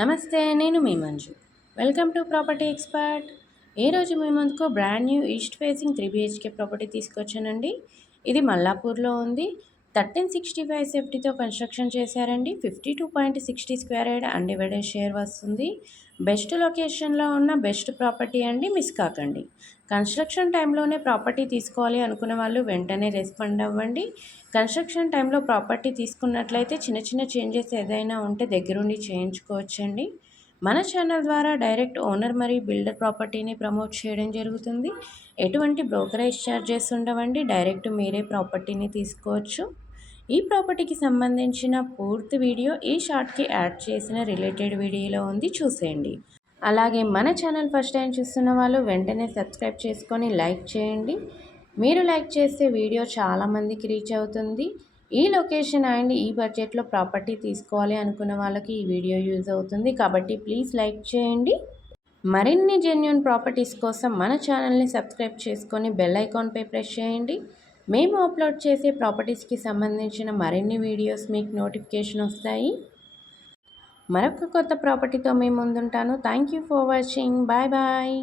నమస్తే, నేను మీ Manju. Welcome to property expert. ఈరోజు మీ ముందుకు brand new east facing 3 BHK property తీసుకొచ్చానండి. ఇది మల్లాపూర్లో ఉంది. 1365 సేఫ్టీతో కన్స్ట్రక్షన్ చేశారండి. 52.60 స్క్వేర్ యార్డ్ అన్డివైడెడ్ షేర్ వస్తుంది. బెస్ట్ లొకేషన్లో ఉన్న బెస్ట్ ప్రాపర్టీ అండి, మిస్ కాకండి. కన్స్ట్రక్షన్ టైంలోనే ప్రాపర్టీ తీసుకోవాలి అనుకున్న వాళ్ళు వెంటనే రెస్పాండ్ అవ్వండి. కన్స్ట్రక్షన్ టైంలో ప్రాపర్టీ తీసుకున్నట్లయితే చిన్న చిన్న చేంజెస్ ఏదైనా ఉంటే దగ్గరుండి చేయించుకోవచ్చండి. మన ఛానల్ ద్వారా డైరెక్ట్ ఓనర్ మరియు బిల్డర్ ప్రాపర్టీని ప్రమోట్ చేయడం జరుగుతుంది. ఎటువంటి బ్రోకరేజ్ ఛార్జెస్ ఉండవండి. డైరెక్ట్ మీరే ప్రాపర్టీని తీసుకోవచ్చు. ఈ ప్రాపర్టీకి సంబంధించిన పూర్తి వీడియో ఈ షార్ట్కి యాడ్ చేసిన రిలేటెడ్ వీడియోలో ఉంది, చూసేయండి. అలాగే మన ఛానల్ ఫస్ట్ టైం చూస్తున్న వాళ్ళు వెంటనే సబ్స్క్రైబ్ చేసుకొని లైక్ చేయండి. మీరు లైక్ చేస్తే వీడియో చాలామందికి రీచ్ అవుతుంది. ఈ లొకేషన్ అండ్ ఈ బడ్జెట్లో ప్రాపర్టీ తీసుకోవాలి అనుకున్న వాళ్ళకి ఈ వీడియో యూజ్ అవుతుంది. కాబట్టి ప్లీజ్ లైక్ చేయండి. మరిన్ని జెన్యూన్ ప్రాపర్టీస్ కోసం మన ఛానల్ని సబ్స్క్రైబ్ చేసుకొని బెల్ ఐకాన్పై ప్రెస్ చేయండి. మేము అప్లోడ్ చేసే ప్రాపర్టీస్కి సంబంధించిన మరిన్ని వీడియోస్ మీకు నోటిఫికేషన్ వస్తాయి. మరొక కొత్త ప్రాపర్టీతో మీ ముందుంటాను. Thank you for watching. Bye bye.